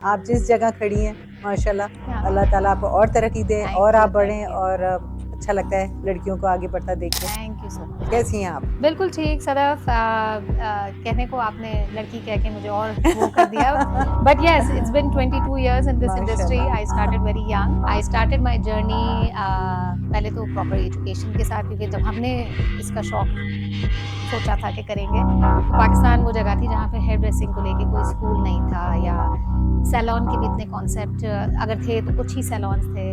आप जिस जगह खड़ी हैं माशाल्लाह, हाँ। अल्लाह ताला आपको और तरक्की दे थैंक और यू, आप बढ़ें। Thank you. और अच्छा लगता है लड़कियों को आगे बढ़ता देख के। Thank you so much. कैसी हैं आप? बिल्कुल ठीक सदफ, कहने को आपने लड़की कह के मुझे और वो कर दिया। But yes, it's been 22 years in this industry. I माशाल्लाह। Started very young. I started my journey पहले तो प्रॉपर एजुकेशन के साथ, क्योंकि जब हमने इसका शौक सोचा था कि करेंगे, तो पाकिस्तान वो जगह थी जहाँ पे हेयर ड्रेसिंग को लेके कोई स्कूल नहीं था, या सैलून के भी इतने कॉन्सेप्ट अगर थे तो कुछ ही सैलून्स थे।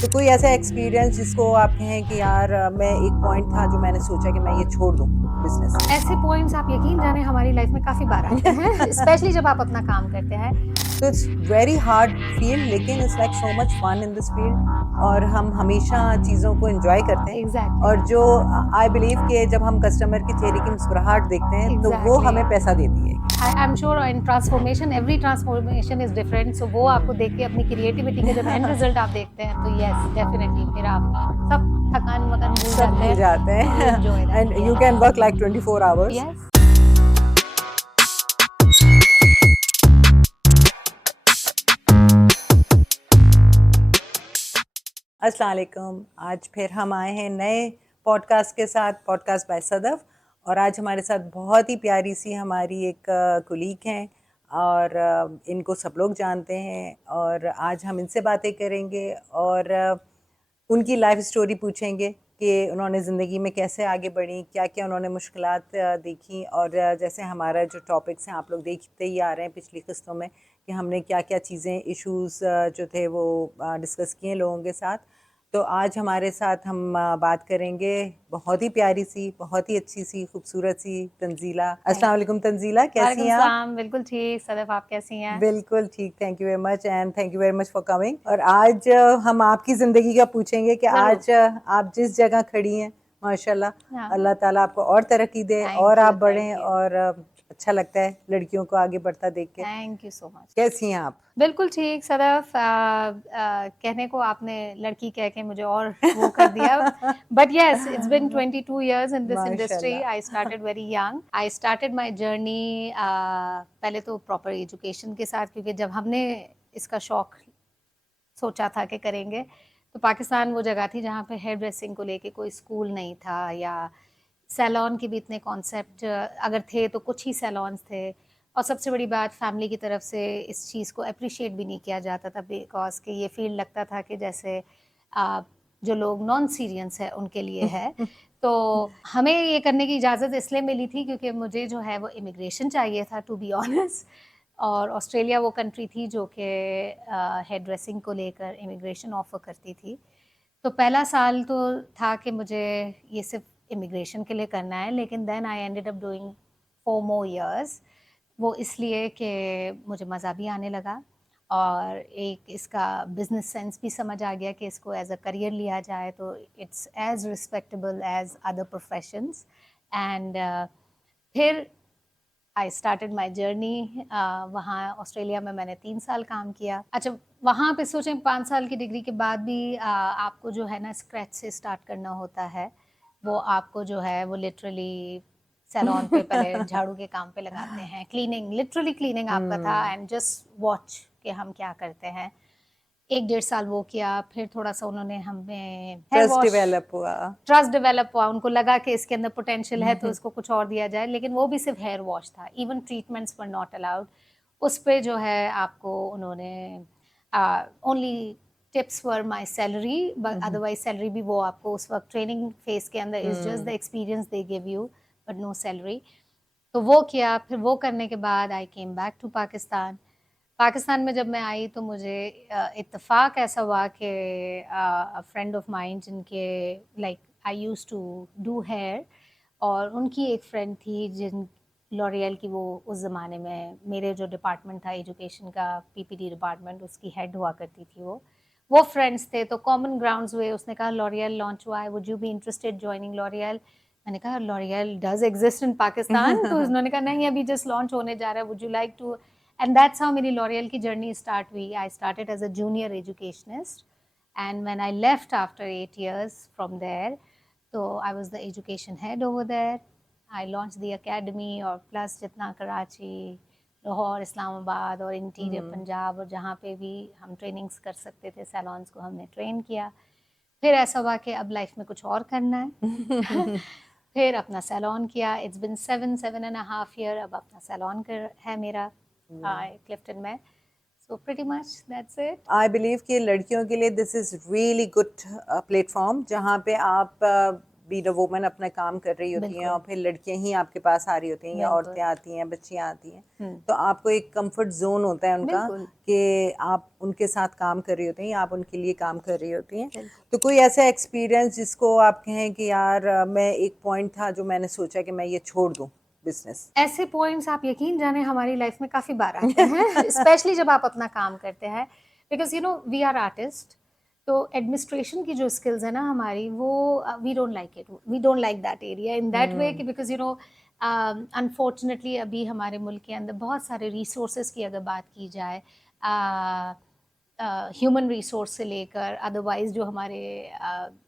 तो कोई ऐसा एक्सपीरियंस जिसको आप कहें कि यार मैं एक पॉइंट था जो मैंने सोचा कि मैं ये छोड़ दूँ बिज़नेस? ऐसे पॉइंट्स आप यकीन जाने हमारी लाइफ में काफ़ी बार आते हैं, स्पेशली जब आप अपना काम करते हैं। तो इट्स वेरी हार्ड फील्ड, लेकिन it's like so much fun in this field. और हम हमेशा चीज़ों को एंजॉय करते हैं। और एग्ज़ैक्टली, जो आई बिलीव कि जब हम कस्टमर के चेहरे की मुस्कुराहट देखते हैं तो वो एग्ज़ैक्टली। हमें पैसा देती है। I am sure in transformation, every transformation is different, so वो आपको देख के अपनी क्रिएटिविटी का जब एंड रिजल्ट आप देखते हैं, तो येस डेफिनिटली फिर आप सब थकान-वकान भूल सब जाते भूल हैं। जाते यू हैं enjoy that, and you can yes. Work like 24 hours. Yes. अस्सलाम वालेकुम। आज फिर हम आए हैं नए पॉडकास्ट के साथ, पॉडकास्ट बाय सदफ। और आज हमारे साथ बहुत ही प्यारी सी हमारी एक कुलीग हैं। और इनको सब लोग जानते हैं। और आज हम इनसे बातें करेंगे और उनकी लाइफ स्टोरी पूछेंगे कि उन्होंने ज़िंदगी में कैसे आगे बढ़ी, क्या क्या उन्होंने मुश्किलात देखी। और जैसे हमारा जो टॉपिक्स हैं आप लोग देखते ही आ रहे हैं पिछली किस्तों में कि हमने क्या क्या चीज़ें इश्यूज़ जो थे वो डिस्कस किए लोगों के साथ। तो आज हमारे साथ हम बात करेंगे बहुत ही प्यारी सी, बहुत ही अच्छी सी, खूबसूरत सी तंजीला। अस्सलाम वालेकुम तंजीला, कैसी वालेकुम हैं आप? सलाम, बिल्कुल ठीक। सदफ, आप कैसी हैं? बिल्कुल ठीक, thank you very much and thank you very much for coming. और आज हम आपकी ज़िंदगी का पूछेंगे कि ज़रूर। आज आप जिस जगह खड़ी हैं माशाल्लाह, हाँ। अल्लाह ताला आपको और तरक्की दे और थैंक आप यू, बढ़ें। Thank you. और अच्छा लगता है लड़कियों को आगे बढ़ता देख के। Thank you so much. कैसी हैं आप? बिल्कुल ठीक सदफ, कहने को आपने लड़की कह के मुझे और वो कर दिया। But yes, it's been 22 years in this industry. I माशाल्लाह। Started very young. I started my journey पहले तो प्रॉपर एजुकेशन के साथ, क्योंकि जब हमने इसका शौक सोचा था कि करेंगे, तो पाकिस्तान वो जगह थी जहाँ पे हेयर ड्रेसिंग को लेके कोई स्कूल नहीं था, या सैलून के भी इतने कॉन्सेप्ट अगर थे तो कुछ ही सैलून्स थे। और सबसे बड़ी बात, फैमिली की तरफ से इस चीज़ को अप्रिशिएट भी नहीं किया जाता था, बिकॉज़ कि ये फ़ील लगता था कि जैसे जो लोग नॉन सीरियस है उनके लिए है। तो हमें ये करने की इजाज़त इसलिए मिली थी क्योंकि मुझे जो है वो इमिग्रेशन चाहिए था, टू बी ऑनेस्ट। और ऑस्ट्रेलिया वो कंट्री थी जो कि हेयर ड्रेसिंग को लेकर इमिग्रेशन ऑफ़र करती थी। तो पहला साल तो था कि मुझे ये सिर्फ़ इमिग्रेशन के लिए करना है, लेकिन then I ended up doing 4 more years. वो इसलिए कि मुझे मज़ा भी आने लगा, और एक इसका बिज़नेस सेंस भी समझ आ गया कि इसको एज़ अ करियर लिया जाए तो it's as respectable as other professions. And फिर आई स्टार्टेड माय जर्नी। वहाँ ऑस्ट्रेलिया में मैंने 3 साल काम किया। अच्छा, वहाँ पे सोचें 5 साल की डिग्री के बाद भी आपको जो है ना स्क्रैच से स्टार्ट करना होता है। वो आपको जो है वो लिटरली सैलून पे पहले झाड़ू के काम पे लगाते हैं, क्लीनिंग, लिटरली क्लीनिंग आपका था, हुँ, एंड जस्ट वॉच कि हम क्या करते हैं। 1 डेढ़ साल वो किया, फिर थोड़ा-सा उन्होंने हमें हेयर ट्रस्ट वॉश, डेवलप हुआ। ट्रस्ट डेवलप हुआ, उनको लगा कि इसके अंदर पोटेंशियल है तो इसको कुछ और दिया जाए, लेकिन वो भी सिर्फ हेयर वॉश था, even treatments were not allowed. उस पे जो है आपको उन्होंने only tips were my salary, but otherwise salary भी वो आपको उस वक्त ट्रेनिंग फेज के अंदर is just the hmm. Experience they give you, but no salary. तो वो किया, फिर वो करने के बाद I came back to Pakistan. Pakistan में जब मैं आई तो मुझे इत्तेफ़ाक ऐसा हुआ कि फ्रेंड ऑफ माइन जिनके like I used to do hair, और उनकी एक फ्रेंड थी जिन लॉरियल की, वो उस ज़माने में मेरे जो डिपार्टमेंट था एजुकेशन का, पीपीडी डिपार्टमेंट, उसकी हेड हुआ करती थी वो फ्रेंड्स थे, तो कॉमन ग्राउंड्स हुए। उसने कहा लॉरियल लॉन्च हुआ है, would you be interested joining L'Oréal? मैंने कहा लॉरियल डज़ एक्जिस्ट इन पाकिस्तान? तो उन्होंने कहा नहीं, अभी जस्ट लॉन्च होने जा रहा है, would you like to? And that's how मेरी लॉरियल की जर्नी स्टार्ट हुई। I started as a junior educationist, and when I left after 8 years from there, तो I was the education head over there. I launch the academy, और plus जितना कराची, लाहौर, इस्लामाबाद और interior Punjab और जहाँ पे भी हम ट्रेनिंग्स कर सकते थे सैलॉन्स को हमने ट्रेन किया। फिर ऐसा हुआ कि अब लाइफ में कुछ और करना है फिर अपना सैलॉन किया। इट्स बिन 7.5 year अब अपना सैलॉन कर है मेरा क्लिफ्टन में। So pretty much that's it. I believe कि लड़कियों के लिए this is really good platform जहाँ पे आप बीइंग अ वुमन अपना काम कर रही होती हैं और फिर लड़कियाँ ही आपके पास आ रही होती हैं या औरतें आती हैं, बच्चियाँ आती हैं, तो आपको एक कंफर्ट जोन होता है उनका कि आप उनके साथ काम कर रही होती हैं, आप उनके लिए काम कर रही होती हैं। तो कोई ऐसा एक्सपीरियंस जिसको आप कहें कि यार मैं एक पॉइंट था जो मैंने सोचा कि मैं ये छोड़ दूँ बिजनेस? ऐसे पॉइंट्स आप यकीन जाने हमारी लाइफ में काफ़ी बार आते हैं स्पेशली जब आप अपना काम करते हैं because you know we are artist. तो एडमिनिस्ट्रेशन की जो स्किल्स है ना हमारी वो we don't like it, we don't like that area in that way कि बिकॉज यू नो अनफॉर्चुनेटली अभी हमारे मुल्क के अंदर बहुत सारे रिसोर्सेज की अगर बात की जाए ह्यूमन रिसोर्स से लेकर अदरवाइज जो हमारे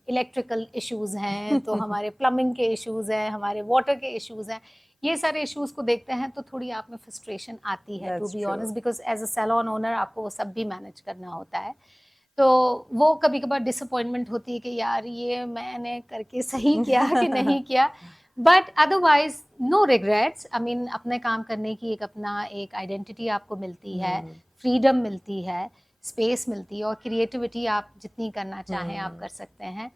इलेक्ट्रिकल इश्यूज़ हैं तो हमारे प्लम्बिंग के इश्यूज़ हैं, हमारे वाटर के इश्यूज़ हैं, ये सारे इश्यूज़ को देखते हैं तो थोड़ी आप में फ्रस्ट्रेशन आती है to be honest because as a salon owner आपको वो सब भी मैनेज करना होता है। तो वो कभी कभार डिसअपॉइंटमेंट होती है कि यार ये मैंने करके सही किया कि नहीं किया। But otherwise no regrets. I mean अपने काम करने की एक अपना एक आइडेंटिटी आपको मिलती है, फ्रीडम मिलती है, स्पेस मिलती है और क्रिएटिविटी आप जितनी करना चाहें आप कर सकते हैं।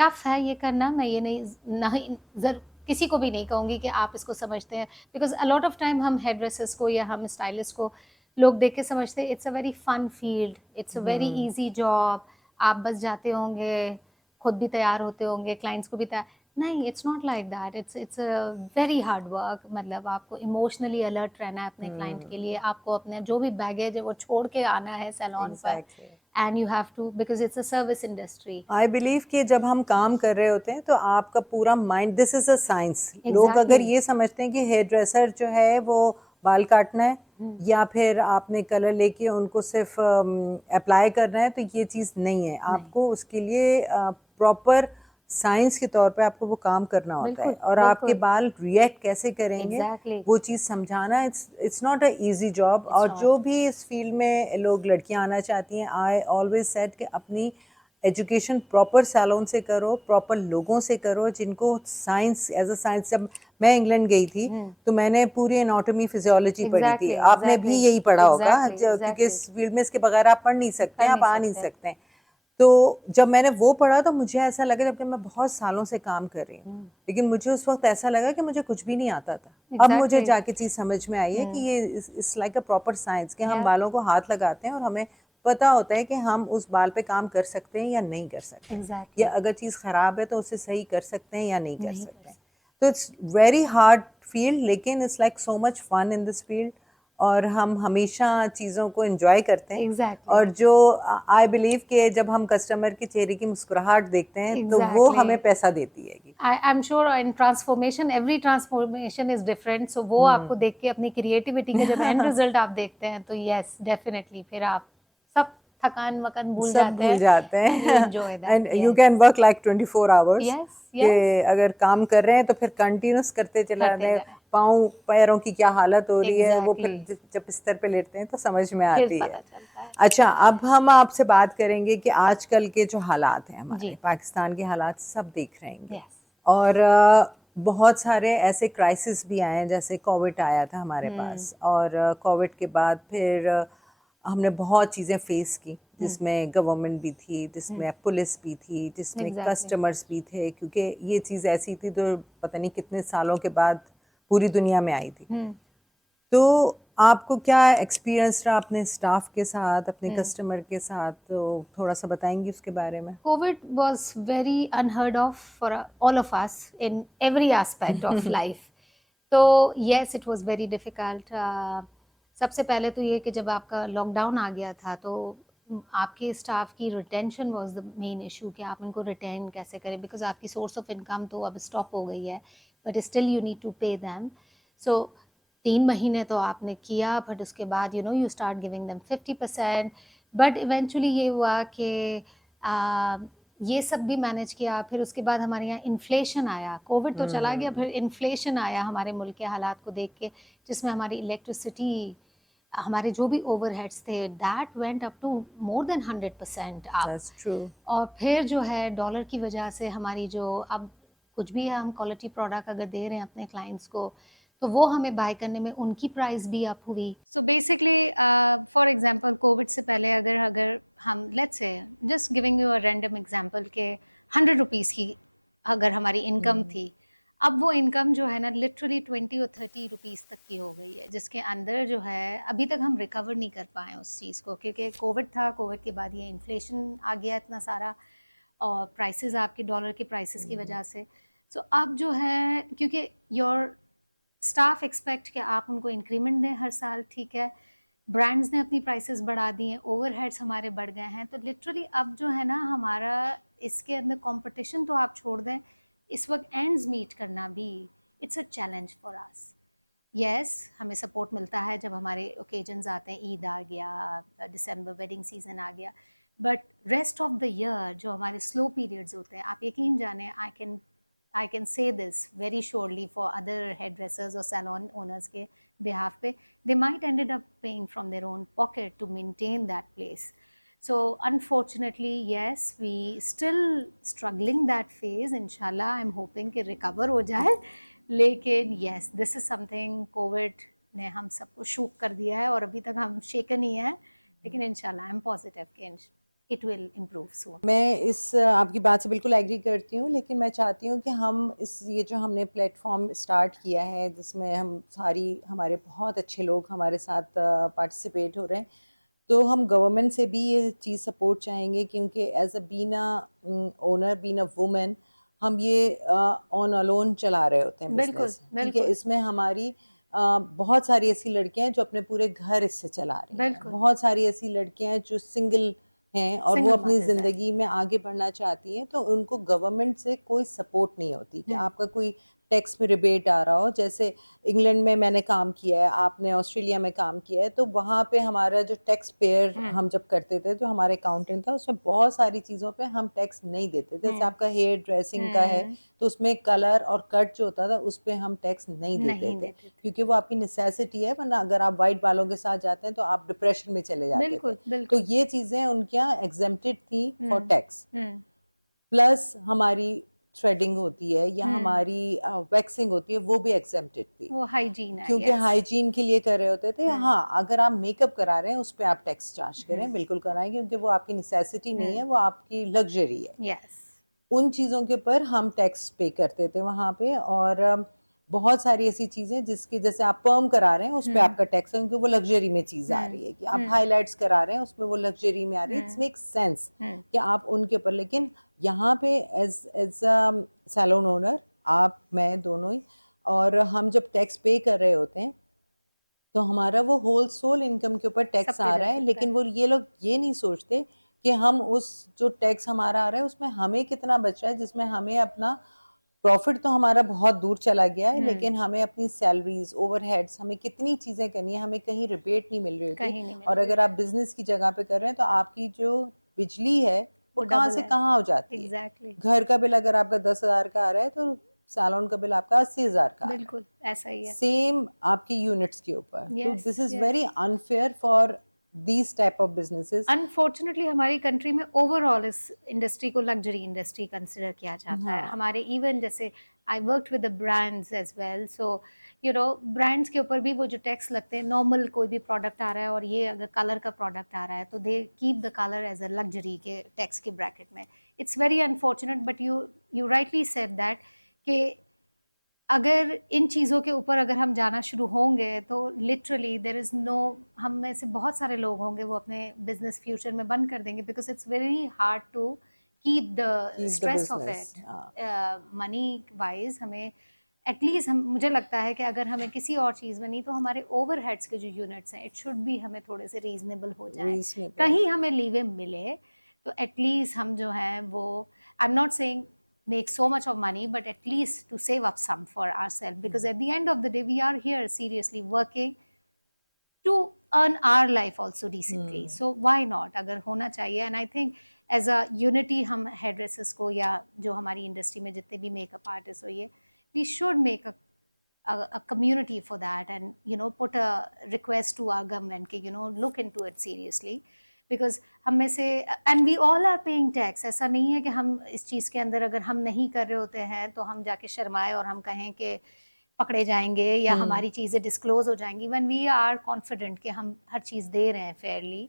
टफ है ये करना, मैं ये नहीं किसी को भी नहीं कहूँगी कि आप इसको समझते हैं because a lot of time हम हेयर ड्रेसेस को या हम स्टाइलिस्ट को लोग देख के समझते हैं it's a very fun field, it's a very easy job, आप बस जाते होंगे, खुद भी तैयार होते होंगे, क्लाइंट्स को भी तैयार। नहीं, it's not like that, it's a very hard work. मतलब आपको इमोशनली अलर्ट रहना है अपने क्लाइंट के लिए, आपको अपने जो भी बैगेज है वो छोड़ के आना है सैलून पर and you have to because it's a service industry. I believe कि जब हम काम कर रहे होते हैं तो आपका पूरा mind, this is a science. लोग अगर ये समझते हैं कि हेयर ड्रेसर जो है वो बाल काटना है या फिर आपने कलर लेके उनको सिर्फ अप्लाई करना है, तो ये चीज़ नहीं है। आपको उसके लिए प्रॉपर साइंस के तौर पे आपको वो काम करना होता है और आपके बाल रिएक्ट कैसे करेंगे वो चीज़ समझाना, it's not a easy job. और जो भी इस फील्ड में लोग लड़कियां आना चाहती हैं, आई ऑलवेज सेड कि अपनी एजुकेशन प्रॉपर सैलून से करो, प्रॉपर लोगों से करो जिनको साइंस एज अ साइंस। जब मैं इंग्लैंड गई थी तो मैंने पूरी एनाटॉमी फिजियोलॉजी पढ़ी थी। आपने भी यही पढ़ा होगा क्योंकि इस फील्ड में इसके बगैर आप पढ़ नहीं सकते, आप आ नहीं सकते। तो जब मैंने वो पढ़ा तो मुझे ऐसा लगा, जबकि मैं बहुत सालों से काम कर रही हूँ, लेकिन मुझे उस वक्त ऐसा लगा कि मुझे कुछ भी नहीं आता था। अब मुझे जाके चीज़ समझ में आई है कि ये it's like a proper science कि हम बालों को हाथ लगाते हैं और हमें पता होता है कि हम उस बाल पे काम कर सकते हैं या नहीं कर सकते, या अगर चीज़ ख़राब है तो उसे सही कर सकते हैं या नहीं कर सकते। तो इट्स वेरी हार्ड फील्ड, लेकिन it's like so much fun in this field और हम हमेशा चीज़ों को एंजॉय करते हैं। और जो आई बिलीव कि जब हम कस्टमर के चेहरे की मुस्कुराहट देखते हैं तो वो हमें पैसा देती है। I am sure in transformation every transformation is different. So वो आपको देख के अपनी क्रिएटिविटी का जब एंड रिजल्ट आप देखते हैं तो यस डेफिनेटली फिर आप सब थकान वकान भूल जाते हैं and you can work like 24 hours कि अगर काम कर रहे हैं तो फिर कंटिन्यूस करते चला रहे हैं। पाँव पैरों की क्या हालत हो रही है वो फिर जब बिस्तर पे लेटते हैं तो समझ में आती है। अच्छा, अब हम आपसे बात करेंगे कि आजकल के जो हालात हैं, हमारे पाकिस्तान के हालात सब देख रहे हैं और बहुत सारे ऐसे क्राइसिस भी आए हैं, जैसे कोविड आया था हमारे पास और कोविड के बाद फिर हमने बहुत चीज़ें फेस की, जिसमें गवर्नमेंट भी थी, जिसमें पुलिस भी थी, जिसमें कस्टमर्स भी थे, क्योंकि ये चीज़ ऐसी थी तो पता नहीं कितने सालों के बाद पूरी दुनिया में आई थी। तो आपको क्या एक्सपीरियंस रहा अपने स्टाफ के साथ, अपने कस्टमर के साथ, तो थोड़ा सा बताएंगी उसके बारे में? Covid was very unheard of for all of us in every aspect of life. तो yes it was very difficult. सबसे पहले तो ये कि जब आपका लॉकडाउन आ गया था तो आपके स्टाफ की retention was the main issue कि आप उनको रिटेन कैसे करें बिकॉज आपकी सोर्स ऑफ इनकम तो अब स्टॉप हो गई है but still you need to pay them. So 3 महीने तो आपने किया बट उसके बाद you know you start giving them 50%। But eventually ये हुआ कि ये सब भी मैनेज किया। फिर उसके बाद हमारे यहाँ इन्फ्लेशन आया, कोविड तो चला गया, फिर इन्फ्लेशन आया हमारे मुल्क के हालात को देख के, जिसमें हमारी इलेक्ट्रिसिटी, हमारे जो भी ओवरहेड्स थे, that went up to more than 100% up. That's true. और फिर जो है डॉलर की वजह से हमारी जो, अब कुछ भी है, हम क्वालिटी प्रोडक्ट अगर दे रहे हैं अपने क्लाइंट्स को, तो वो हमें बाय करने में उनकी प्राइस भी अप हुई। So basically for example Covid से पहले अगर हम let's say just giving you a random example के 100 रुपीज़ की अगर हमारी इनकम थी, अब वो इनकम जो है ना लिटरली 20 और 30 रुपीज़ तक की हो गई है, जिसके अंदर जो है अभी तक हम रिकवर नहीं कर पाए उस चीज़ को, क्योंकि कोविड था, कोविड के बाद ये इन्फ्लेशन आ गया इतना सारा, और प्राइसेस आपके डॉलर के प्राइसेस की वजह से। सो अब जो है, क्योंकि योर स्टाफ एक्सपेक्ट कि आप उनको इंक्रीमेंट दें हर साल, ठीक है, ब्रांड्स ने अपनी प्राइसेस बढ़ा दी हैं, ओवरहेड्स हमारे बढ़ गए हैं, तो लिटरली अब जो है ना हमारा इसके अंदर कंपटीशन तो आप छोड़ दें, इस वक्त एंड्स मीट करना भी it's a challenge for us. Yes, हमें सपोर्ट मिलता है जब हमारे ओकेजन्स आते हैं, ईद आ गया, दिसंबर वेडिंग सीजन आ गया, but rest of the year जो हमारे स्लो पीरियड्स होते हैं, आप यकीन जाने, I can say this very surely for other hairdressers or salon owners के behalf पे, they might ended up paying from their own pocket to maintain that place. So unfortunately, yes, we still struggling that phase. Inshallah, I'm hoping कि recover हो जाए, लेकिन yes, this is something COVID ने हम सबको shook कर दिया है और अभी तक हम शेकन ही है, लेकिन इंशाल्लाह I'm positive कि it will improve soon. मैं इस आपकी बात से बिल्कुल एग्री करती हूँ, लेकिन मैं चाहती हूँ कि हम ये जो हमने प्लेटफॉर्म स्टार्ट किया है, जिसमें हमारे बहुत अच्छे लोग हमारे साथ पार्टिसिपेट हो रहे हैं, तो हम गवर्नमेंट से भी ये चीज़ सपोर्ट चाहेंगे, क्योंकि as a owner, been a women, हम ये ऑन अलोन चला रहे होते हैं बिल्कुल, बिजनेस, ठीक है। बिल्कुल। इसमें हमारी बहुत सारी ऐसी लड़कियां हैं जो अपने पूरे घर इससे चला रही हैं, बिल्कुल। बहुत सारी ऐसी लड़कियां हैं जो सिंगल हैं और वो Single अपनी mothers हैं। ज़िंदगी में आगे बढ़ना चाहती हैं, तो उनको गवर्नमेंट से कोई सपोर्ट नहीं होती कि आपका कोई टैक्स में रिबेट आ रहा हो। जैसे इंग्लैंड में मैंने काम किया है, आपने ऑस्ट्रेलिया में काम किया है, तो वहाँ पे हमारा जो टैक्स पेयर हम जब करते थे, जो हमारे अकाउंटेंट था, उसमें बहुत सारी चीज़ों पे हम टैक्स नहीं देते। जैसे आपका हेयर ड्रेसिंग का है, तो उसमें कलर और कट जो होता था उस पर हम टैक्स नहीं देते थे, क्योंकि वो आपकी नेसेसिटी है, वरना अगर आप वाइट बालों के साथ जाते हैं तो आप डिप्रेशन में चले जाते थे। बिल्कुल, तो बिल्कुल। ये चीज़ें उनके यहाँ एग्जेम्प्टेड थी फॉर टैक्स। प्लस हमारी थ्रेडिंग होती है या हमारी वैक्सिंग होती है, वो भी एग्जेम्प्टेड थी, वो हाइजीन है, क्योंकि यस। हाइजीन के लिए कर रहे होते थे। हाँ, अगर आप मेकअप करा रहे हैं उस पर आप टैक्स चार्ज करें, बिल्कुल कराएं, क्योंकि वो आपकी नेसेसिटी नहीं है, वो आपकी लग्जरी है। यस। उन चीज़ों के पर हम टैक्स पे करते थे वहाँ पे। और बहुत सारी ऐसी चीज़ें जिसकी, जैसे आप पर्म करा रहे हैं उस पर आपका टैक्स है, क्योंकि वो लग्जरी में चीज़ आ रही है, कि आप हाईलाइट्स करा रहे हैं उसमें वो लग्जरी में आ रही है। इट्स मेक सेंस कि आप उनके ऊपर, लेकिन यहाँ पे एज सैलून ओनर, आप, मैं दोनों ही, और हम जब टैक्स पे कर रहे होते हैं तो हमारा वो होल सोल इनकम के ऊपर टैक्स आ रहा है, लेकिन वो ये लोग ये नहीं सोचते कि हम उस जो टैक्स हमारा आ रहा है उसमें हमें कितना बच रहा है, जिसमें हमें अपना प्रॉफिट तो हमारा बहुत दूर चला गया है, लेकिन हमें अपनी सैलरीज, ओवरहेड्स, हमें कितनी चीज़ें करनी है, हमें कहीं रिबेट नहीं मिल रही होती। और अगर आप बिजनेस की जगह पे कर रहे हैं तो आपकी जो बिजली है वो कहाँ से कहाँ हो जाती है। एग्जैक्टली। घर का बिल अगर आपका 10,000 का आ रहा है तो सैलून का बिल आपका 80,000 का आ रहा है। बिल्कुल ऐसा ही है। सेम आपकी यूनिट्स के ऊपर। तो yes, this is yes. Very unfair for these type of businesses. Unfortunately हमारी कंट्री में ओवरऑल इस इंडस्ट्री को लग्जरी इंडस्ट्री कंसिडर किया जाता है। हाँ, हमारे इवन जैसे I worked with the brands as well, so you know brands के ऊपर भी वो जो टैक्स लगते हैं, नॉर्मल कोई भी प्रोडक्ट आ रहा है और ये अगर कलर का प्रोडक्ट आ रहा है तो they keep the colour as a luxury के टैक्स के ब्रैकेट में। It's very unfortunate, but you rightly said that कि अगर इन चीज़ों के ऊपर अगर हम जाना शुरू होंगे तो लिटरली देर इज़ नो, हम में से बहुत सारे लोग होंगे वो अपने बिजनेस फ्यूचर में बंद कर देंगे, because it's very hard to keep the keep the stress of business. It. Money wise हमें एटलीस्ट, हम मुझे लगता है कि अगर हमें किसी और चीज़ में नहीं तो हमारे ओवरहेड्स के जो यूनिट्स हैं, इट शुड बी हमें थोड़े से रीजनेबल हो जाए, Reasonable. कहीं हमें लीवे मिले तो एटलीस्ट हम जो हैं वो, I am not saying make so much of money, but at least to save up some for ourselves, because at the end of the day we are here seriously working to earn our life also decently. So why not? अगर होना चाहिए. And I think as a unity हम hairdressers को या जो हमारी industry में जितने भी मेकअप आर्टिस्ट हो ये, we should make a community for that, and put a request to our government कि look into it seriously, because हम में से and we all are paying tax. ऐसा नहीं है कि हम इस चीज़ के अंदर अगर हम नहीं कर रहे होते हैं तो हम जाके शर्माए और हम कहें कि पकड़े जाएंगे या हमारी चीज़ें डिस्क्लोज हो जाएंगी. when we are confident कि हम हर चीज़ दे रहे हैं fairly,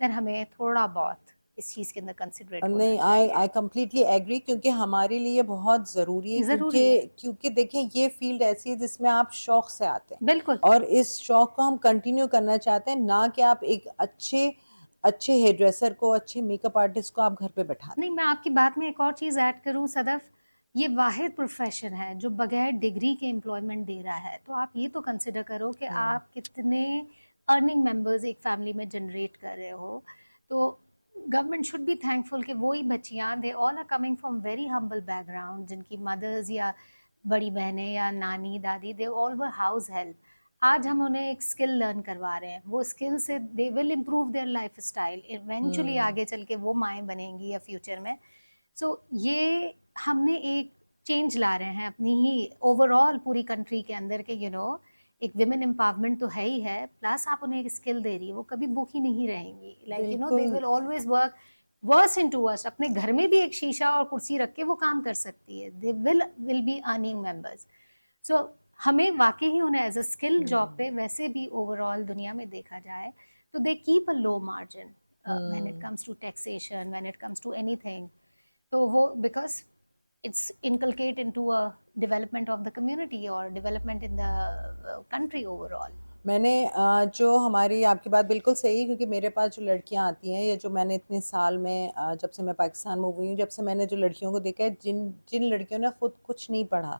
then हमें थोड़ा बहुत इस चीज़ के अंदर कंसिडरेट होना नहीं, चाहिए. आई कंप्लीटली एग्री, क्योंकि हमारे लिए बहुत ज़रूरी है, ज़रूरी है. क्योंकि देखें ये फील्ड ऐसी है जिसमें आप शौक से आते हैं बिल्कुल. और इस शौक को हम कंटिन्यू करना चाहते हैं, ना कि आप एक अच्छे हेयर ड्रेसर को, अच्छे मेकअप आर्टिस्ट को आप घर पे बैठा दें. नहीं, मैं आपकी बात में एक और चीज़ ऐड करूँ सदफ, ये वाहिद प्रोफेशन है जो बगैर डिग्री के एम्प्लॉयमेंट दे रहा है. तो आप ये तो कंसिडर करो कि आप कितने अर्निंग मेंबर्स एक फैमिली में जनरेट कर रहे हो. तो गवर्नमेंट शुड बी थैंकफुल कि वही बच्चियाँ, they all are coming from very humble background, जिनकी मदर्स या बड़ी बहनें या नानी दादी, they all were house help. आज हम उन्हें एक स्किल लर्न करवा रहे हैं. वो स्किल से they will improve their life style. Eventually आगे चल के वो माएँ बनेंगी या फ्यूचर में. सो ये हमने एक चेंज ला रहे हैं अपनी ही ओवरऑल पूरी कंट्री के अंदर के एक विमेन एम्पावरमेंट तो है ही है, प्लस आप उन्हें एक स्किल दे रही है. वो कभी भूखी नहीं रहेंगी. Like they will always work worse in to worse. अपने घर में भी एक शीशा और कुर्सी रख के वो काम कर सकती है. They will be earning members. So हमें वाकई ही उन्हें एज अ स्किल जॉब पे वैसे भी ओवरऑल दुनिया में देखा जाए तो they keep a low margin when it comes to taxation, when it comes to anything. तो वो because it's inculcate into a development of the community और development in the country overall. मैंने जो हमारी, आपकी बात बिल्कुल सही है, क्योंकि मेरे पास जो लड़कियां आती हैं या जो मैंने इतने साल में जब से मैं पाकिस्तान मूव हुई हूँ, जब से मैंने जो लड़कियों को देखा है, जिन जिन लड़कियों ने खुद कुछ नहीं पढ़ा,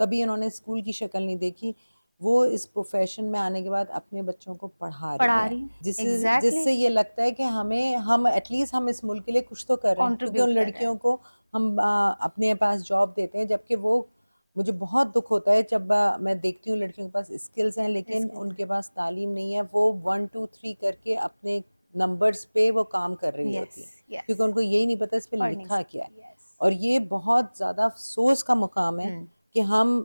कभी उन्होंने स्कूल की शक्ल नहीं देखी, वो इस प्रोफेशन में आने के बाद अपने बच्चों को पढ़ा रही हैं, जिससे ये लगता है कि हम एटलीस्ट हम इस मुल्क के लिए कुछ तो कर रहे हैं, क्योंकि उन लड़कियों को हम अपने पास जॉब देते हैं, जबकि वो, मुझे बहुत दुख होता है जब मैं देखती हूँ लड़कियों के पास स्किल्स हैं लेकिन उनके पास तालीम नहीं है. वो 1 2 3 करके अपने नंबर्स पे वो काम कर रही होती है, क्योंकि उनको यही नहीं पता इस पे लिखा क्या है. और ये बहुत ज़्यादा अफसोस का मुकाम है कि हम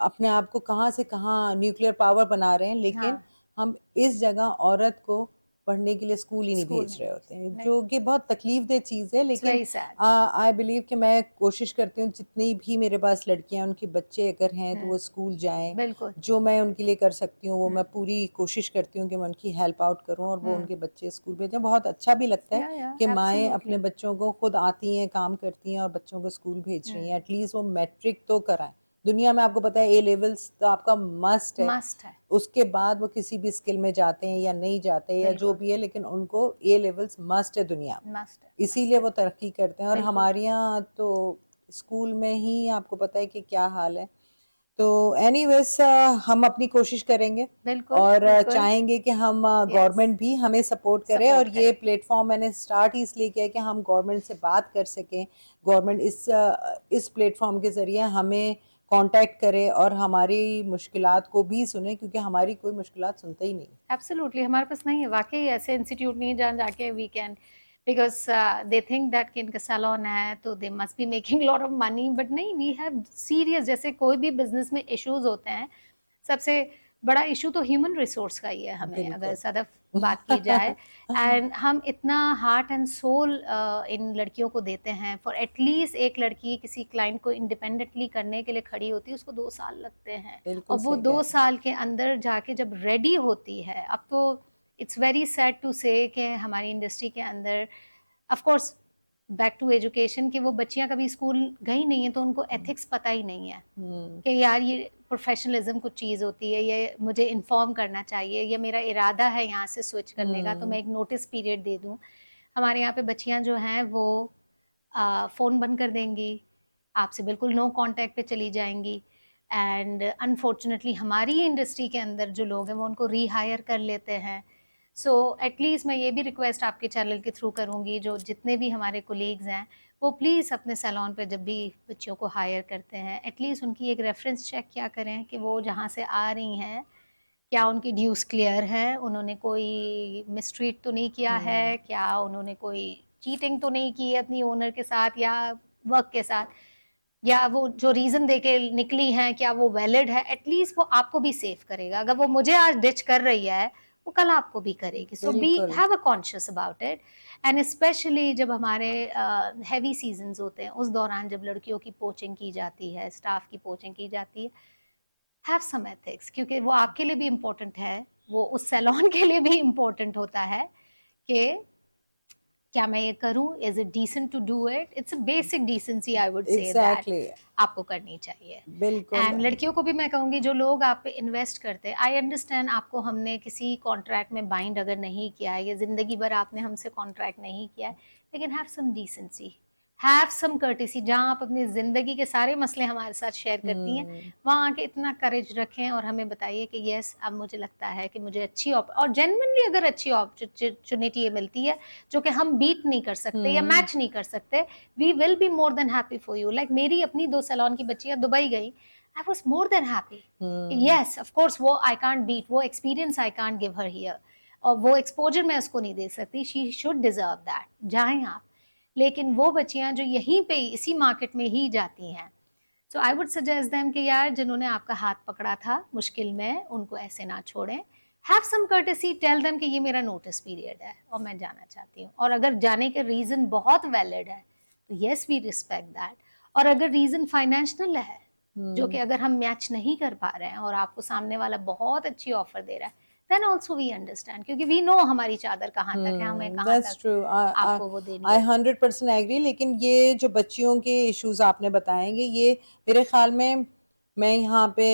अपने आप को कहाँ से कहाँ न्यूक्लियर पावर बना रहे हैं, लेकिन हम इस जगह औरत को पढ़ने के लिए स्कूल ही नहीं भेज रहे होते हैं, जो कि बहुत तकलीफ दे चीज़ है. लेकिन आई बिलीव कि मैं कोशिश करती हूँ जितनी भी मेरे पास लड़कियां, उनके बच्चे अगर हैं तो वो स्कूल जाएं. जो मैं उनके लिए कर सकती हूँ वो मैं पूरी कोशिश करती हूँ कि मैं उनकी हेल्प आउट करूँ और वो उनके बच्चे स्कूल भेजें. बहुत अच्छा भी लगता है कि माएँ अपने बच्चों को खुद आती हैं, काम करती हैं और बच्चों को स्कूल भेज रही हैं. एटलीस्ट वो मैट्रिक तो कराएं. दुनिया में आपको पता है ए लेवल्स तो आपका मस्ट है. उसके बाद वो किसी भी स्किल में जाते हैं या नहीं जाते या जो भी है, लेकिन उनको ए लेवल्स मस्ट है दुनिया में. इसीलिए वो तरक्की करते हैं. और हमारे यहाँ तो स्कूल में ही आपको पता है कि क्या हाल है. तो एनीवेज हम अपनी कोशिश करेंगे और चाहेंगे कि हम गवर्नमेंट भी हमें सपोर्ट करे. और ये प्लेटफॉर्म मैंने स्टार्ट ही इसलिए किया कि हम गवर्नमेंट से बात कर सकें, गवर्नमेंट इस प्लेटफॉर्म के ज़रिए हमें कांटेक्ट करे और हमारी मुश्किलात को भी सुने, क्योंकि हमारी कोई मुश्किलात सुनते ही नहीं. एब्सोल्युटली हमारे पास नहीं है. वाकई ऐसे इंस्टीट्यूट नहीं है जहाँ जाके we can, because they think that कि इनका सैलून है तो they must be making lot of money, but नहीं, वी हैव सीरियस, जैसे कोई भी बिजनेस में इश्यूज होते हैं, सबसे बड़ा इशू तो ह्यूमन रिसोर्स का ही है हमें, अगर सदफ बात की जाए. एंड हम इतना हार्ट एंड सोल इन लड़कियों को देते हैं. फॉर एटलीस्ट एक लड़की किसी क्लाइंट को इंडिपेंडेंटली करने के लिए खड़ी होती है, उसको 2 साल लगते हैं, और वो 2 साल के अंदर जाके जब रेडी होती है, अब तो इट्स वेरी सैड टू से कि हमारी इंडस्ट्री के अंदर of course back to education कि वो बच्चियां कभी स्कूल गई नहीं है तो उनको एथिक्स पता ही नहीं है कि यार ये प्रोफेशनलिज्म कुछ चीज़ होती है, ये मुझे इन्फॉर्म करना चाहिए, ये मेरा इरादा है यहाँ से स्विच करने का, तो मैं एक नोटिस पीरियड दे दूँ. हमारे यहाँ पे बच्चियाँ जो हैं वो फ़ोन बंद कर देंगी, आपसे बिल्कुल नो कांटेक्ट पे चली जाएंगी. एंड अनफॉर्चुनेटली हमारी इंडस्ट्री के अंदर जो लोग हैं वो उनको रीहायर कर लेते हैं. सो एटलीस्ट मैं ये भी रिक्वेस्ट आपके चैनल के थ्रू करूँगी, जो जितने भी हमारे कोलीग्स हैं वो प्लीज़ अपने सैलून पे जब भी बच्चियों को हायर करते हैं, एटलीस्ट उनकी एक रेफरेंस चेक क्या करें कि वो जहाँ से आ रही हैं क्या उनकी ड्यूज क्लियर हैं, उन्होंने कोई मिसट्रीट तो नहीं किया है, क्या उन्होंने कोई चीटिंग तो नहीं की है अपनी ओनर के साथ या वर्क के साथ, या वो जो रीजन देके निकली हैं क्या वो वैलिड है। एटलीस्ट वो आपको भी सेफ करेगा। अगर वो मुझे आज डिच कर रही है वो कल आपको भी करेगी। सो बी बिल्कुल have a conscious about it. And specially जब हमारे हैवी सीजन्स होते हैं उस दौरान जब लड़कियों की पोचिंग की जाती है, स्टाफ की पोचिंग की जाती है, हैव सम एथिक्स, क्योंकि वो आपके लिए भी इम्पोर्टेंट है, वो उस सैलून के लिए भी इम्पोर्टेंट होता है कि क्या मैं ये करूं, is it decent to do it. It's a basic decency I would say that exactly आपको करनी चाहिए। बिल्कुल एंड लड़कियों को भी मैं कहूंगी जो लोग आप पे इन्वेस्ट करते हैं, आई अंडरस्टैंड आपको हमने किसी कॉन्ट्रैक्ट में बाइंड अगर नहीं किया है या जिंदगी भर आपने हमसे कॉन्ट्रैक्ट नहीं किया है, लेकिन have some decency, have some courtesy. जहाँ आप अपनी जिंदगी के सारे मसले हमारे साथ शेयर करती हैं, वहाँ आके इतना करेज रखें और हमें बताइए कि यस अब मुझे लगता है कि मुझे अच्छी और जेन्युइनली अगर अच्छी अपॉर्चुनिटी ये मिलती है जो कि हम बीट नहीं कर सकते या मैच नहीं कर सकते, we will be more than happy for you. Like मेरी अपनी 2 सैलून की बच्चियां दुबई गई, I was more than happy. Yes of course वो आई कांट बीट, वो experience I can't give her here, और वो एक्सपोजर मैं उसको नहीं दे सकती। शी शुड डिजर्व दैट, जाएं आप। लेकिन वो बच्चियां जो यहीं पे इसी मार्केट में ही जाती हैं, सो आई वुड सजेस्ट देम कि यार जिन्होंने आपका हाथ पकड़ा था मुश्किल में, उनको ऐसे ना छोड़ें। Have some courtesy, tell them कि ये मेरा नोटिस पीरियड है और मैं जाना चाहती हूँ। और अगर जाने के रीजन बहुत वैलिड है तो येस वी रिस्पेक्ट दैट। और अगर रीजन फाइनेंशियल है, जो कि अगर हम मैच नहीं कर पा रहे हैं और आपको सामने वाला बहुत अच्छी ऑफर दे रहा है, देन ऑल्सो वी अंडरस्टैंड, क्योंकि वी नो हमारी चादर कहाँ तक है, हमें कहाँ दैट्स तक ट्रू आपको वो देनी आई है। 100% एग्री। लेकिन ये जो बच्चियों के इश्यूज आपने बताएंगे, ये मेरे ख्याल में मैं यहाँ पे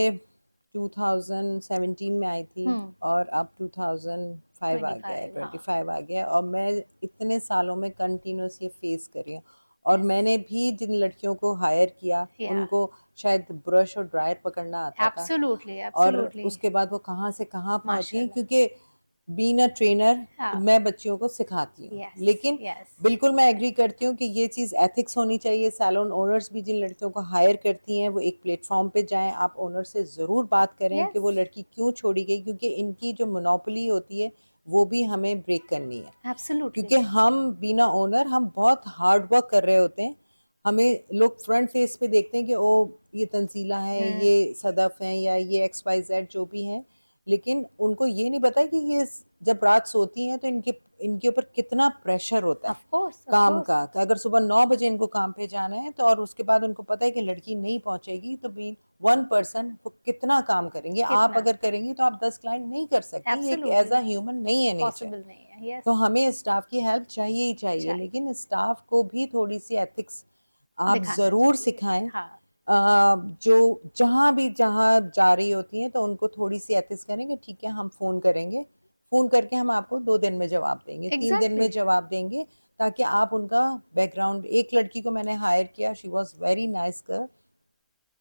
2017 में आई थी और अब 2005 आ गया है, 25, हाँ 25 आ गया है, और मैं इतने सालों में कंटिन्यूस ये फेस कर रही हूँ। और मैंने भी जिन लड़कियों को हायर किया या उनको शायद ब्रश और ड्रायर पकड़ना आता था, एब्सोल्युटली और एब्सोल्युटली उसके बाद वो कहाँ से कहाँ पहुंची हैं, माशाल्लाह। क्योंकि बीइंग अ ट्रेनर हाँ मैं बच्चियों को सिखाती हूँ। यस लेकिन यस बिल्कुल मैं एग्री करती हूँ कि ये चीज़ एथिक्स होनी चाहिए। सैलून ओनर्स भी जिन लड़कियों को हायर करती हैं वो एक प्लेटफॉर्म पे जाएं, आप ओनर से ज़रूर बात करें कि यस वो लड़की क्यों छोड़ी गई, क्योंकि इनकी जो मोनोपोली होती है वो भी हमें ब्रेक करनी है। एब्सोल्युटली क्योंकि हम बिना ओनर हम बहुत हार्ड वर्क कर रहे होते हैं, हमें लोग फ्रंट फेस पे देखते हैं कि ओ ये तंजीला है, ये सदफ है, या ये XYZ जो भी हैं, लेकिन उनको ये नहीं पता कि ये जब रात सोती हैं तो इनके इनके ऊपर कितना प्रेशर होता है ऑफ कोर्स ऑफ काम कोर्स का, कि अगर सुबह 9 बजे इनको काम पे जाना है तो और उसके बाद उनको पता है कि लड़की नहीं पहुंचेगी, तो बीन 1 पर्सन वो कितना काम करेंगे। आप कितना अगर करेंगी तो आप 10 क्लाइंट नहीं कर सकती, ये एक एज एब्सोल्युटली अ ह्यूमन नहीं है नेचर। पॉसिबल नहीं है। तो यस हमें स्टाफ की हेल्प चाहिए ही चाहिए, चाहिए, लेकिन स्टाफ को भी थोड़ी सी एथिक्स आप दिखाना ज़रूर चाहिए। सिखाएं। हाँ जो जहाँ जा रही होती हैं तो उनको थोड़ी सी एथिक्स करेंगे, ठीक है हम फ़ोन करेंगे, फ़ोन करके हम आपको 2 दिन में जवाब देंगे, 3 दिन में एग्जैक्टली जवाब देंगे, ताकि आप उनका बैकग्राउंड। एक लड़की को मैंने हायर किया, she was very nice girl.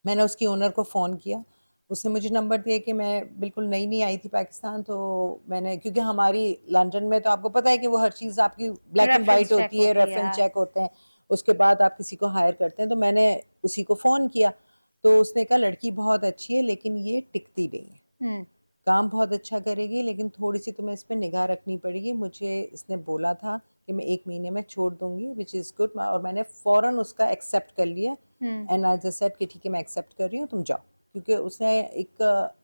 मैंने उसकी ओनर को फ़ोन किया, उसने मुझे नंबर दिया कि मैं बिल्कुल नई नई आई थी पाकिस्तान, तो मैंने, क्योंकि हमारी लंदन में तो आपको पता है कि वो हर चीज़ आपकी black and reference white check होती है, होती है। रेफरेंस चेक होते हैं, उसके बाद आप किसी को हायर करते हैं। तो मैंने उसी को फ़ोन किया, तो उसने कहा लड़की बहुत अच्छी है लेकिन ये टिकती नहीं है, हम्म काम बहुत अच्छा करेगी लेकिन थोड़ी सी तुम्हें इस पर निगाह रखनी पड़ेगी। मुझे इसने बोला था कि मैं 1 महीने में छोड़ दूंगी, विच इज़ गुड, और मैंने फ़ौरन उसका एक्सेप्ट कर लिया। हम्म एंड आई जस्ट सेड कि ठीक है मैं एक्सेप्ट कर रही हूँ, तुम जाओ, क्योंकि उसने एक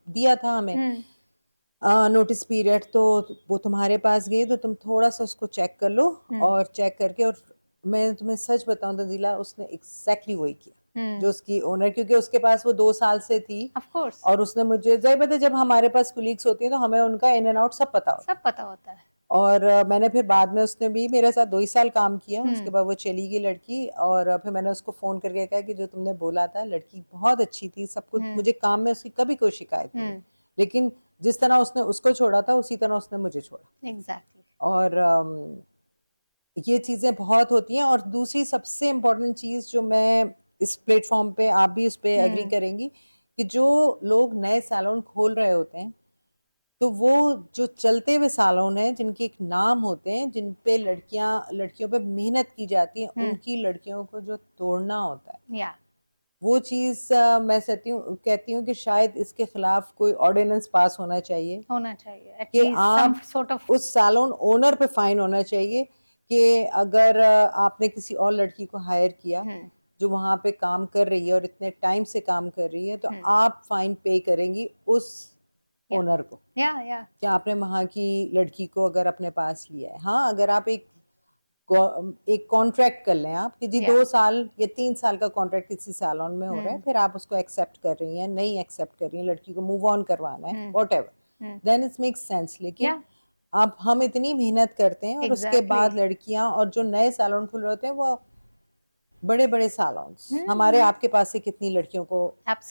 दिया था हमें हम्म नोटिस पीरियड, तो वो तुम्हारे पास गई तो तुम थोड़ा सा उसको चेक कर लो, हम्म और चेक करके, और मैं तुम्हें सच बताऊं तंजीला, उसने एग्जैक्टली वही किया जो उसकी ओनर, क्योंकि उसके पास वो 2 साल से थी, ऑफ कोर्स और उसने मुझे, जाहिर बात है जब हमारे पास कुलीग्स होती हैं तो हमें उनका इन एंड आउट सब पता होता सब है। पता होता है। और मैंने फिर बाद में, उसने भी मेरे साथ 2 ही साल काम किया, उसके हम्म बाद वो चली गई लड़की, और फिर मैंने उसको फ़ोन करके कहा कि जो तुमने बोला था, लड़की बहुत अच्छी थी, सब कुछ, हम्म मुझे काम में उसकी कभी कोई शिकायत नहीं है, हम्म लेकिन जिस तरह उसने उसको छोड़ा था उसी तरह उसने मुझे छोड़ा। एग्जैक्टली और ये चीज़ें बहुत होती हैं। और दूसरी सबसे इम्पोर्टेंट चीज़ जो मैं इस प्लेटफॉर्म पे, आप भी उस पे एग्री हम्म करेंगी, कि जो लोग नए सैलून खोल रहे होते हैं, तो वो जो चलते हुए सैलून हैं जिनके एक नाम होते हैं, जिन पे लड़कियों पे मेहनत की जाती है, हम्म उनकी लड़कियों को जो तोड़ना होता है, या वो चीज़ मैं कहती हूँ कि शायद इसके खिलाफ कोई ऑर्डिनेंस पास होना चाहिए कि कि एटलीस्ट सम आप सॉर्ट ऑफ उस सैलून ओनर पे फाइन होना चाहिए कि अगर आपने किसी और लड़की को हायर किया जो वहाँ पे काम कर रही है और इतने टाइम से काम कर रही है, तो आप फाइन पे करेंगी उस ओनर को या कि आपने वहाँ की लड़की को अगर अपने पास लिया है। हाँ, अगर आप एक कॉन्ट्रैक्ट कर लें आप कि जी 2 साल या 3 साल का कॉन्ट्रैक्ट किसी सैलून में हो रहा है, फिर आप उसको एक्सेप्ट कर रही हैं, नहीं एक्सेप्ट कर रही हैं, लड़की को मूव ऑन करवाना है, whatever, then it makes sense. लेकिन अब हम इतनी मेहनत करते हैं और उसके बाद लड़कियां और जो नए सैलून खुल रहे होते हैं वो बड़े बड़े सैलून्स हमारे आपके पास से कितनी लड़कियों को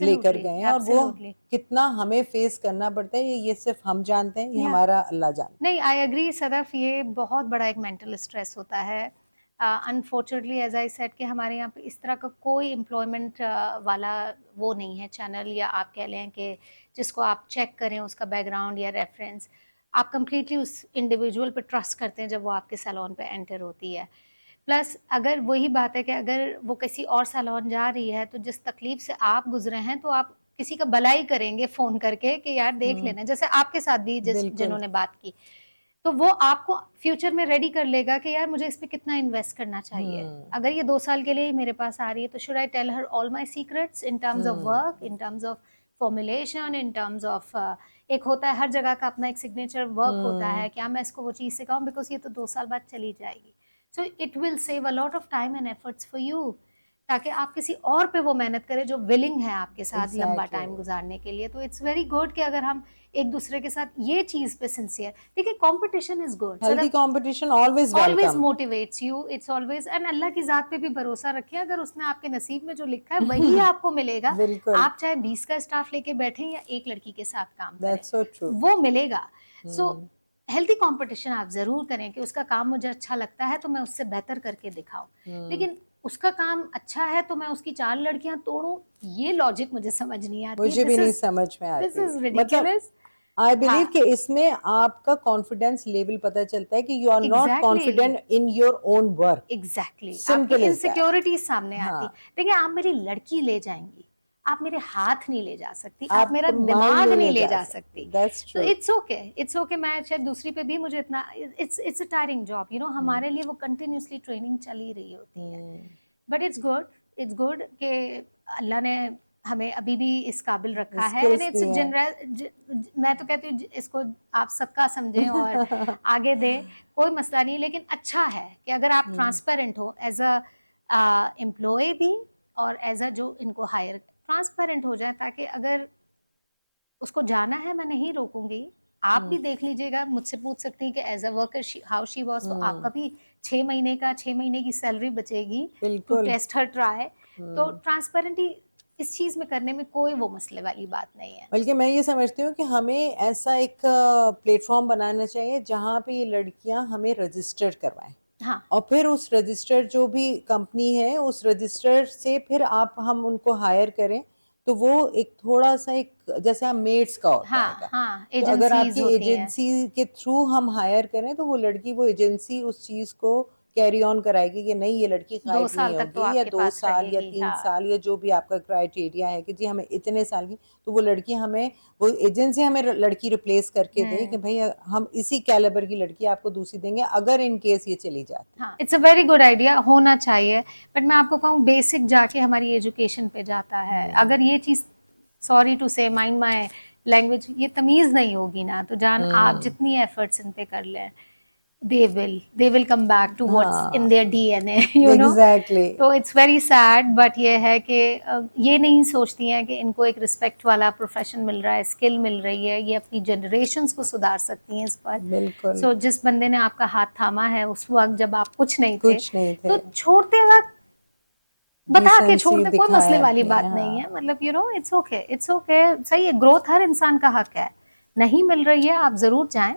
लेकर गए हैं और वो कितना हमें फेस करना पड़ता है, ये सिर्फ हम जानते हैं, ये हमारा अल्लाह जानता है। नहीं, आई एग्री सदफ, ये बहुत बड़ा एक मेंटल स्ट्रेस होता है। अनफॉर्चुनेटली एज आई सेड कि हमारे यहाँ पे इस तरह का कोई एम्प्लॉयमेंट वाला वो नहीं है चैनल, या आप कह लें कि जिसको आप चेक करें उसका बैकग्राउंड या रेफरेंस। आप कंप्लीटली उस इंडिविजुअल पे ट्रस्ट करते हैं जब वो आपके सैलून पे एंटर होती है। प्लस अगर वही बात है कि अगर वो किसी और सैलून जा रही है तो जिस तकलीफ से आप गुजरे हैं तो आप किसी का भलाई करेंगे फ़ोन करके कि यार देख लेना, जैसे आपके साथ भी जिन्होंने बात की, तो वो आपको फ्यूचर में रेडी कर लेगा कि यार मुझे इस पे कितना इन्वेस्ट करना चाहिए। अगर ये 2 साल के लिए ही मेरे पास आ रही है तो should I tell her all my secrets in terms of work, in terms of formulation, in terms of एक होता है हर जगह का अपना एक सिग्नेचर वर्क होता है, क्या मैं इसको वो चीज़ सिखाऊँ बिकॉज़ ये तो 2 साल बाद चली जाएगी। So it will save a lot of time and efforts for you, ताकि आप किसी और पे वो मेहनत करें जो विलिंग है आपके साथ लंबा टाइम गुजारने के लिए। तो इट्स वेरी गुड कि अगर हम एक दूसरे के साथ ये चीज पे सिंसियर, देखिए competition is good, healthy competition always motivates you, it's always, and अल्लाह की जात पे भी भरोसा रखिए, अगर उसने आपके नसीब में जो लिखा है वही आपको मिलेगा। आप चाहे 20 का स्टाफ लेके बैठे या एक लड़की के साथ काम करें, वो मिलेगा। सो हेल्थी कंपटीशन आप जरूर करें कि उसका काम मुझे अच्छा लगता है तो मैं उससे बेहतर करके दिखाऊं, लेकिन उसका काम अच्छा है तो मैं उसकी 4 लड़कियां तोड़ूं, ये लॉजिक मुझे समझ नहीं आती। मुझे भी नहीं समझ में आती। This is ridiculous. I believe कि इसमें आपका कॉन्फिडेंस लेवल पता चलता है कि you are not confident in your own work. Exactly, आपकी इनसिक्योरिटी सामने आती। देखिए आप मेरी लड़की ले जाएंगी, आप मेरे हाथ नहीं ले जा सकती, आप मेरा दिमाग नहीं ले जा सकती। तो इट्स ओके, मैं शायद दूसरी पे भी मुझे इतना it's a tiring job, you know, हमारे लिए वो कंटिन्यूसली ट्रेनिंग चली रही होती है। बट इट्स गुड कि अल्लाह ने हमें अभी भी इस काबिल रखा है, एंड इट्स जनरल, मैं तो कहती हूँ इसको आप सबका समझें और आगे दें, कोई मसला नहीं, लेकिन अच्छा है कि अगर आप ट्रांसपेरेंट हो एज अ एम्प्लॉय भी और एज अ जो इनको हायर, ट्रांसपेरेंट हो जाए, ताकि अगर उसको जाना है मैं नहीं रोकूंगी, आप भी देख लीजिएगा, मुझसे पूछ सकती हैं कि as a worker how she was, तो आपका भी 6 महीने की सैलरी बचेगी टू टेस्ट हर ट्राई। तो ट्रांसपेरेंटी इस चीज में करने में कोई वो मसले वाली बात नहीं है। बल्कि मैं ये समझती हूँ कि हमें ऐसा एक प्लेटफॉर्म बनाना चाहिए जहाँ पे ये लड़कियाँ हमें रजिस्टर करवाएं। हाँ, और फिर उस रजिस्टर जो भी कंपनी है उस रजिस्टर से फिर हम उनको हायर करें, तो वो एक थोड़ा सा एक जैसे हम मेड्स का होता है। हाँ, तो अगर आपकी एजेंसी के थ्रू हम हायर करें तो वो लड़की, वो एजेंसी उस चीज को कैरी ऑन कराएगी कि नहीं ये लड़की गायब नहीं होगी, या 2 साल या 3 साल या जो भी आपका क्राइटेरिया है कि जी हमें इतने साल की, तो वो लड़की हमें, वो एजेंसी हमें लड़की रिप्लेस करके दे कि भाई हम इसी कैलिबर की लड़की आपको दूसरी देंगे अगर इन केस ये चली जाती। हाँ, it's a very good idea, होना चाहिए। बट मैं आपको कहूँ बेसिक जाके हमारी एजुकेशन पे जाता है। अगर ये चीज़, सॉरी टू से, माइंड माय लैंग्वेज, ये तमीज़ नहीं होगी ना, तो जान आप जितनी एफर्ट्स इन पे कर लें, they will come back to what's in their DNA, you know. Exactly. तो it's very sad, but ये है कि ये नहीं सोचती हैं कि इनको एक रिस्पेक्ट वाला प्रोफेशन मिल रहा है, स्किल मिल रही है, ये अपनी जनरेशंस को सुधार सकती हैं इस पर। बिल्कुल। So जिस बंदे ने आपका हाथ थामा है उस वक्त जब आप कुछ नहीं थे, तो छोड़ते वक्त बता के छोड़ते, कोई मसले वाली बात नहीं है, मतलब यू नो इट्स ओके, सही है, ग्रोथ हर इंसान का हक है, नहीं मिल रही है आप जरूर जाएं,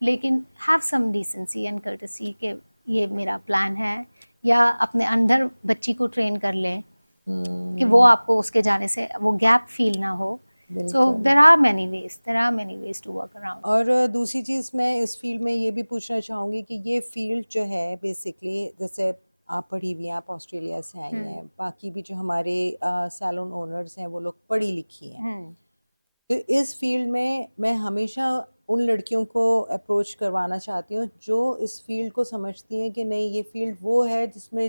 लेकिन have some decency and courtesy के ये मेरा प्लान है, या अपने अंदर बच्ची को ट्रेन कर लें कि वो आपको उसके जाने से वो गैप फील ना हो। So there are many ways to work around. और दूसरी चीज़ मैं इस फील्ड में ये भी पूछना चाहूँगी कि ये फील्ड जो है बेसिकली, जैसे आप पढ़ी हुई हैं, आप ऑस्ट्रेलिया से आई हैं, बाकी भी जो हमारे सैलून ओनर्स हैं वो लोग पढ़ी लिखी हैं। तो इस फील्ड में मैं हमेशा उन लड़कियों को अप्रोच करवाना चाहती हूँ जो इस फील्ड को समझती हैं कि नहीं, ये फील्ड वो है जिसने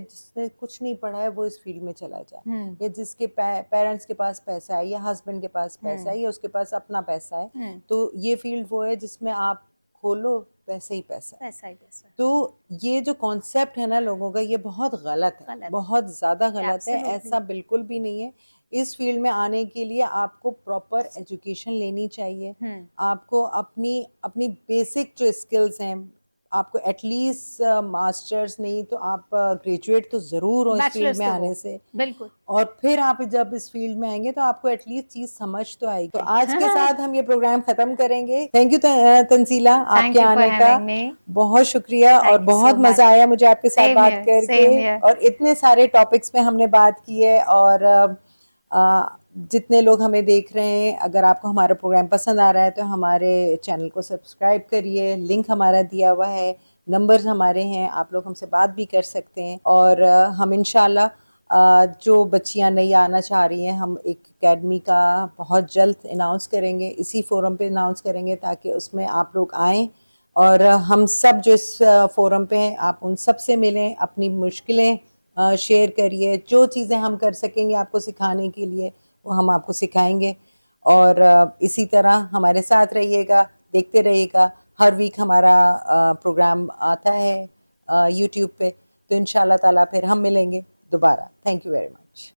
कुछ नहीं पढ़ा है वो इस फील्ड में चला जाए, या जिसके पेरेंट्स के पास पैसा है, या हस्बैंड के पास पैसा है, या उसके पास अपना पैसा है, तो ये फील्ड वो है जिसमें आप खोलो पैसा ही पैसा है। पैसा ही पैसा। तो ये जो कॉन्सेप्ट है ना लोगों का, ये बहुत गलत है, बहुत ज़्यादा गलत है। ऐसा बिल्कुल भी नहीं है। इस फील्ड में आने के लिए आपको प्रॉपर एजुकेशन लेनी चाहिए। आपको अपनी अपनी बेसिक जो स्किल्स हैं, आपको एटलीस्ट मास्टर्स नहीं तो आप ग्रेजुएट तो ज़रूर हो इस फील्ड में आने से। बिल्कुल। और फिर आप जब इस फील्ड में आएंगे तो आपको एटलीस्ट चीज़ समझ तो आएगी। तो आज के साथ हम ये प्रोग्राम ख़त्म करेंगे। थैंक यू तंजीला, आपके आने का बहुत शुक्रिया, और बहुत मज़ा आया मुझे आपके साथ बात करके, और इतने सारे टॉपिक्स पे हमने बात की है। और जितने लोग हमें देख रहे हैं, अगर आपको हमारा प्रोग्राम पसंद आ रहा है तो हमारे चैनल को सब्सक्राइब करिए। लिंक हमारा दिया हुआ है, नंबर्स हमारे हैं, आप लोग हमसे बात भी कर सकते हैं। और हम इंशाल्लाह जो बच्चियां नई आना चाह रही हैं, हम एक एकेडमी का बहुत जल्द अनाउंस करेंगे, इसी फोरम पे अनाउंस करेंगे, ताकि उसमें आप लोग आएँ और हम सब जो इस फोरम पे हैं आप उन सब से मिलें, अपनी मुश्किलें शेयर करिए। जो चीज़ें हम कर सकेंगे आपको सिखाने के लिए वो हम आपको सिखाएंगे। और इसी तरह हमारे साथ रहिएगा, देखते रहिएगा। हर वीक हमारा प्रोग्राम आता है यूट्यूब पे, तो इंशाल्लाह ताला फिर हम मिलेंगे दोबारा। Thank you very much.